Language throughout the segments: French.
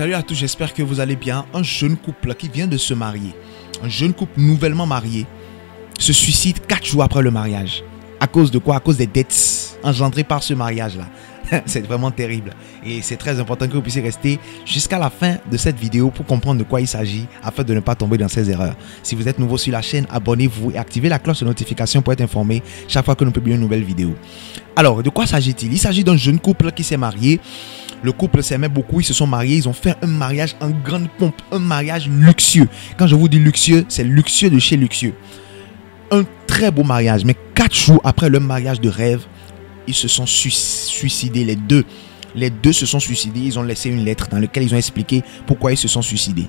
Salut à tous, j'espère que vous allez bien. Un jeune couple qui vient de se marier, un jeune couple nouvellement marié, se suicide 4 jours après le mariage. À cause de quoi? À cause des dettes engendrées par ce mariage-là. C'est vraiment terrible. Et c'est très important que vous puissiez rester jusqu'à la fin de cette vidéo pour comprendre de quoi il s'agit afin de ne pas tomber dans ces erreurs. Si vous êtes nouveau sur la chaîne, abonnez-vous et activez la cloche de notification pour être informé chaque fois que nous publions une nouvelle vidéo. Alors, de quoi s'agit-il? Il s'agit d'un jeune couple qui s'est marié. Le couple s'aimait beaucoup, ils se sont mariés, ils ont fait un mariage en grande pompe, un mariage luxueux. Quand je vous dis luxueux, c'est luxueux de chez luxueux. Un très beau mariage, mais 4 jours après le mariage de rêve, ils se sont suicidés, les deux. Les deux se sont suicidés, ils ont laissé une lettre dans laquelle ils ont expliqué pourquoi ils se sont suicidés.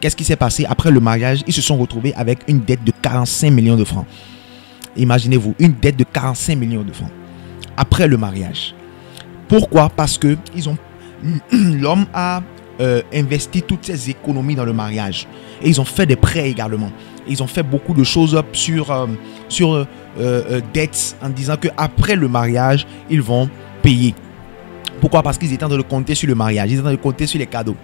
Qu'est-ce qui s'est passé? Après le mariage, ils se sont retrouvés avec une dette de 45 millions de francs. Imaginez-vous, une dette de 45 millions de francs. Après le mariage. Pourquoi? Parce que l'homme a investi toutes ses économies dans le mariage. Et ils ont fait des prêts également. Ils ont fait beaucoup de choses sur dettes en disant qu'après le mariage, ils vont payer. Pourquoi? Parce qu'ils étaient en train de compter sur le mariage. Ils étaient en train de compter sur les cadeaux.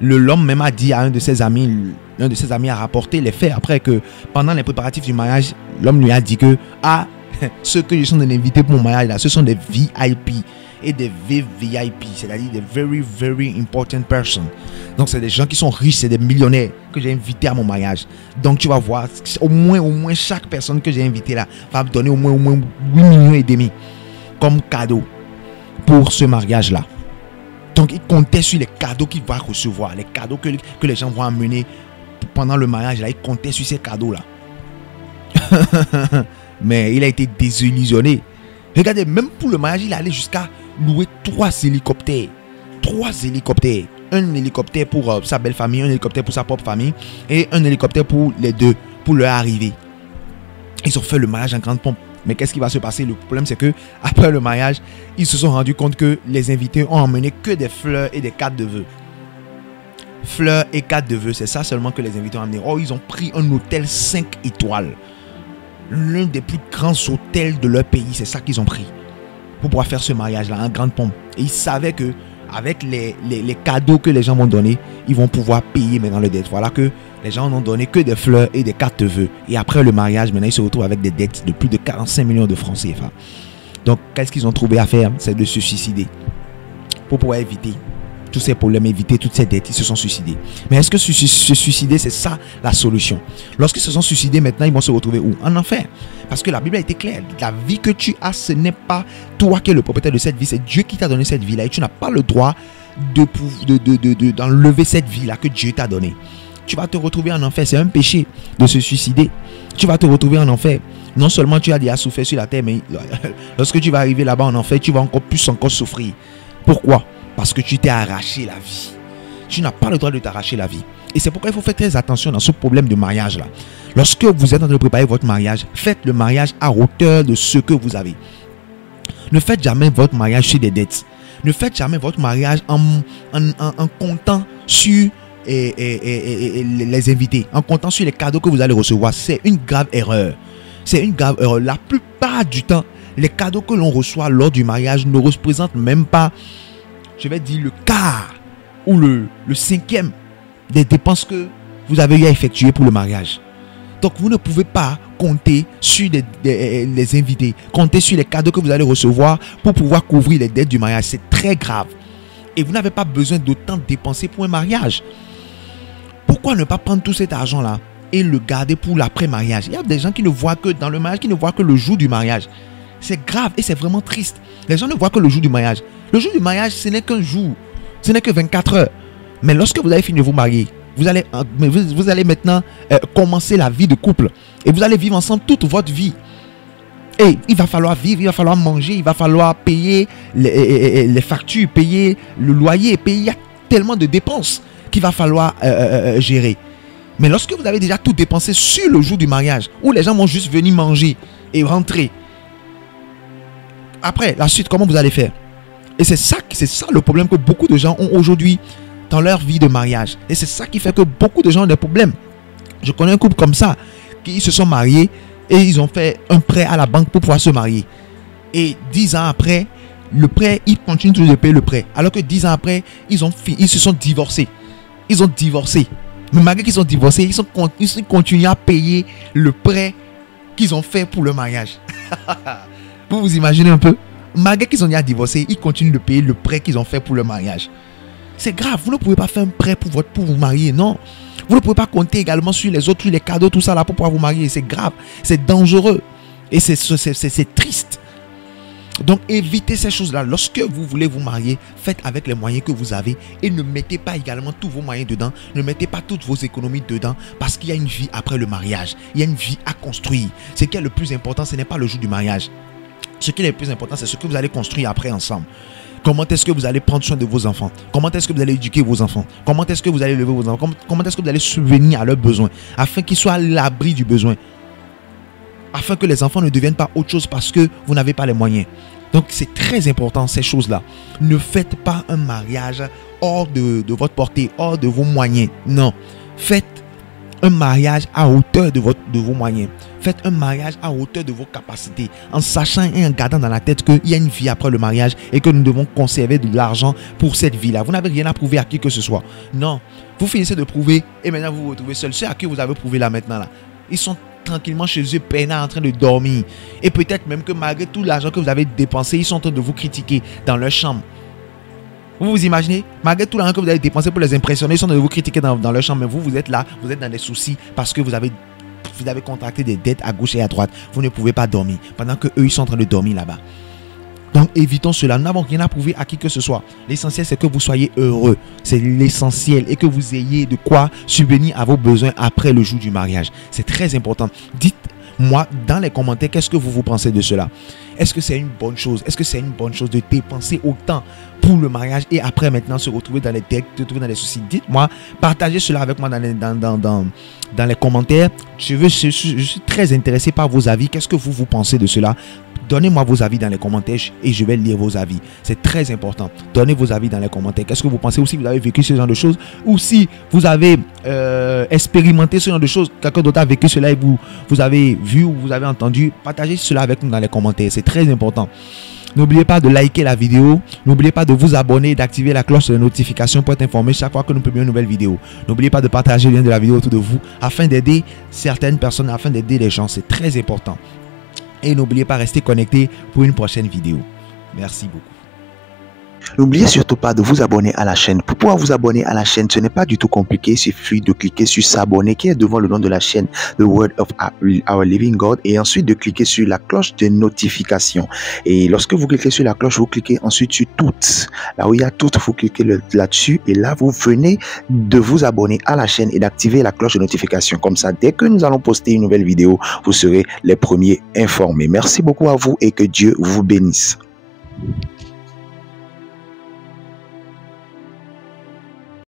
L'homme même a dit à un de ses amis a rapporté les faits après que pendant les préparatifs du mariage, l'homme lui a dit que ceux que je suis en train d'inviter pour mon mariage là, ce sont des VIP et des VVIP, c'est-à-dire des very very important persons. Donc c'est des gens qui sont riches, c'est des millionnaires que j'ai invités à mon mariage. Donc tu vas voir, au moins chaque personne que j'ai invitée là va me donner au moins 8 millions et demi comme cadeau pour ce mariage là. Donc il comptait sur les cadeaux qu'il va recevoir, les cadeaux que les gens vont amener pendant le mariage là. Il comptait sur ces cadeaux là. Mais il a été désillusionné. Regardez, même pour le mariage, il allait jusqu'à louer 3 hélicoptères. 3 hélicoptères. Un hélicoptère pour sa belle famille, un hélicoptère pour sa propre famille et un hélicoptère pour les deux, pour leur arrivée. Ils ont fait le mariage en grande pompe. Mais qu'est-ce qui va se passer? Le problème, c'est que après le mariage, ils se sont rendus compte que les invités ont emmené que des fleurs et des cartes de vœux. Fleurs et cartes de vœux, c'est ça seulement que les invités ont amené. Oh, ils ont pris un hôtel 5 étoiles. L'un des plus grands hôtels de leur pays, c'est ça qu'ils ont pris pour pouvoir faire ce mariage-là en grande pompe. Et ils savaient que avec les cadeaux que les gens vont donner, ils vont pouvoir payer maintenant les dettes. Voilà que les gens n'ont donné que des fleurs et des cartes de vœux. Et après le mariage, maintenant ils se retrouvent avec des dettes de plus de 45 millions de francs CFA. Donc, qu'est-ce qu'ils ont trouvé à faire? C'est de se suicider pour pouvoir éviter tous ces problèmes, éviter toutes ces dettes. Ils se sont suicidés. Mais est-ce que se suicider, c'est ça la solution? Lorsqu'ils se sont suicidés, maintenant, ils vont se retrouver où? En enfer. Parce que la Bible a été claire. La vie que tu as, ce n'est pas toi qui es le propriétaire de cette vie. C'est Dieu qui t'a donné cette vie-là. Et tu n'as pas le droit d'enlever cette vie-là que Dieu t'a donnée. Tu vas te retrouver en enfer. C'est un péché de se suicider. Tu vas te retrouver en enfer. Non seulement tu as déjà souffert sur la terre, mais lorsque tu vas arriver là-bas en enfer, tu vas encore souffrir. Pourquoi? Parce que tu t'es arraché la vie. Tu n'as pas le droit de t'arracher la vie. Et c'est pourquoi il faut faire très attention dans ce problème de mariage-là. Lorsque vous êtes en train de préparer votre mariage, faites le mariage à hauteur de ce que vous avez. Ne faites jamais votre mariage sur des dettes. Ne faites jamais votre mariage en comptant sur les invités, en comptant sur les cadeaux que vous allez recevoir. C'est une grave erreur. C'est une grave erreur. La plupart du temps, les cadeaux que l'on reçoit lors du mariage ne représentent même pas, je vais dire, le quart ou le 5e des dépenses que vous avez eu à effectuer pour le mariage. Donc vous ne pouvez pas compter sur les invités, compter sur les cadeaux que vous allez recevoir pour pouvoir couvrir les dettes du mariage. C'est très grave. Et vous n'avez pas besoin d'autant dépenser pour un mariage. Pourquoi ne pas prendre tout cet argent-là et le garder pour l'après-mariage? Il y a des gens qui ne voient que dans le mariage, qui ne voient que le jour du mariage. C'est grave et c'est vraiment triste. Les gens ne voient que le jour du mariage. Le jour du mariage, ce n'est qu'un jour. Ce n'est que 24 heures. Mais lorsque vous avez fini de vous marier, vous allez maintenant commencer la vie de couple. Et vous allez vivre ensemble toute votre vie. Et il va falloir vivre, il va falloir manger, il va falloir payer les factures, payer le loyer, payer. Il y a tellement de dépenses qu'il va falloir gérer. Mais lorsque vous avez déjà tout dépensé sur le jour du mariage, où les gens vont juste venir manger et rentrer, après, la suite, comment vous allez faire? Et c'est ça le problème que beaucoup de gens ont aujourd'hui dans leur vie de mariage. Et c'est ça qui fait que beaucoup de gens ont des problèmes. Je connais un couple comme ça, qui se sont mariés et ils ont fait un prêt à la banque pour pouvoir se marier. Et 10 ans après, le prêt, ils continuent toujours de payer le prêt. Alors que 10 ans après, ils se sont divorcés. Ils ont divorcé. Mais malgré qu'ils sont divorcés, ils continuent à payer le prêt qu'ils ont fait pour le mariage. Vous vous imaginez un peu? Malgré qu'ils ont déjà divorcé, ils continuent de payer le prêt qu'ils ont fait pour le mariage. C'est grave. Vous ne pouvez pas faire un prêt pour vous marier, non. Vous ne pouvez pas compter également sur les autres, sur les cadeaux, tout ça là pour pouvoir vous marier. C'est grave. C'est dangereux. Et c'est triste. Donc évitez ces choses-là. Lorsque vous voulez vous marier, faites avec les moyens que vous avez et ne mettez pas également tous vos moyens dedans. Ne mettez pas toutes vos économies dedans parce qu'il y a une vie après le mariage. Il y a une vie à construire. Ce qui est le plus important, ce n'est pas le jour du mariage. Ce qui est le plus important, c'est ce que vous allez construire après ensemble. Comment est-ce que vous allez prendre soin de vos enfants? Comment est-ce que vous allez éduquer vos enfants? Comment est-ce que vous allez élever vos enfants? Comment est-ce que vous allez subvenir à leurs besoins afin qu'ils soient à l'abri du besoin? Afin que les enfants ne deviennent pas autre chose parce que vous n'avez pas les moyens. Donc c'est très important ces choses-là. Ne faites pas un mariage hors de votre portée, hors de vos moyens. Non. Faites un mariage à hauteur de vos moyens. Faites un mariage à hauteur de vos capacités, en sachant et en gardant dans la tête qu'il y a une vie après le mariage et que nous devons conserver de l'argent pour cette vie-là. Vous n'avez rien à prouver à qui que ce soit. Non. Vous finissez de prouver et maintenant vous vous retrouvez seul. C'est à qui vous avez prouvé là maintenant là. Ils sont tranquillement chez eux, peinards, en train de dormir. Et peut-être même que malgré tout l'argent que vous avez dépensé, ils sont en train de vous critiquer dans leur chambre. Vous vous imaginez? Malgré tout l'argent que vous avez dépensé pour les impressionner, ils sont en train de vous critiquer dans leur chambre. Mais vous êtes là, vous êtes dans des soucis parce que vous avez contracté des dettes à gauche et à droite. Vous ne pouvez pas dormir pendant que eux ils sont en train de dormir là-bas. Donc évitons cela. Nous n'avons rien à prouver à qui que ce soit. L'essentiel c'est que vous soyez heureux. C'est l'essentiel et que vous ayez de quoi subvenir à vos besoins après le jour du mariage. C'est très important. Dites-moi dans les commentaires qu'est-ce que vous pensez de cela. Est-ce que c'est une bonne chose? Est-ce que c'est une bonne chose de dépenser autant pour le mariage et après maintenant se retrouver dans les dettes, se retrouver dans les soucis? Dites-moi, partagez cela avec moi dans les commentaires. Je suis très intéressé par vos avis. Qu'est-ce que vous pensez de cela? Donnez-moi vos avis dans les commentaires et je vais lire vos avis. C'est très important. Donnez vos avis dans les commentaires. Qu'est-ce que vous pensez? Ou si vous avez vécu ce genre de choses, ou si vous avez expérimenté ce genre de choses, quelqu'un d'autre a vécu cela et vous avez vu ou vous avez entendu, partagez cela avec nous dans les commentaires. C'est très important. N'oubliez pas de liker la vidéo. N'oubliez pas de vous abonner et d'activer la cloche de notification pour être informé chaque fois que nous publions une nouvelle vidéo. N'oubliez pas de partager le lien de la vidéo autour de vous afin d'aider certaines personnes, afin d'aider les gens. C'est très important. Et n'oubliez pas de rester connecté pour une prochaine vidéo. Merci beaucoup. N'oubliez surtout pas de vous abonner à la chaîne. Pour pouvoir vous abonner à la chaîne, ce n'est pas du tout compliqué. Il suffit de cliquer sur s'abonner qui est devant le nom de la chaîne The Word of Our Living God et ensuite de cliquer sur la cloche de notification. Et lorsque vous cliquez sur la cloche, vous cliquez ensuite sur toutes. Là où il y a toutes, vous cliquez là-dessus et là vous venez de vous abonner à la chaîne et d'activer la cloche de notification. Comme ça, dès que nous allons poster une nouvelle vidéo, vous serez les premiers informés. Merci beaucoup à vous et que Dieu vous bénisse.